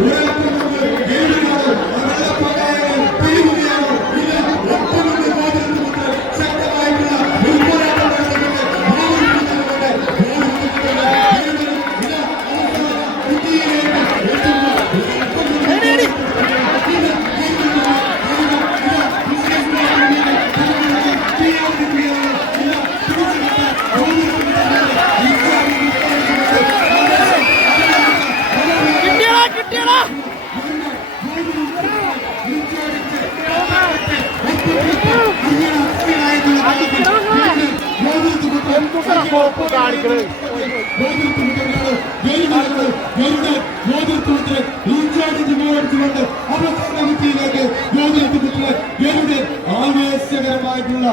உடல் കോപ്പ് കാണിക്കണത് യോജിത്വത്തിന് ഇൻചാർജ് മേടിച്ചുകൊണ്ട് അവസാന വിധിയിലേക്ക് യോജിത്വത്തിന് ആവേശകരമായിട്ടുള്ള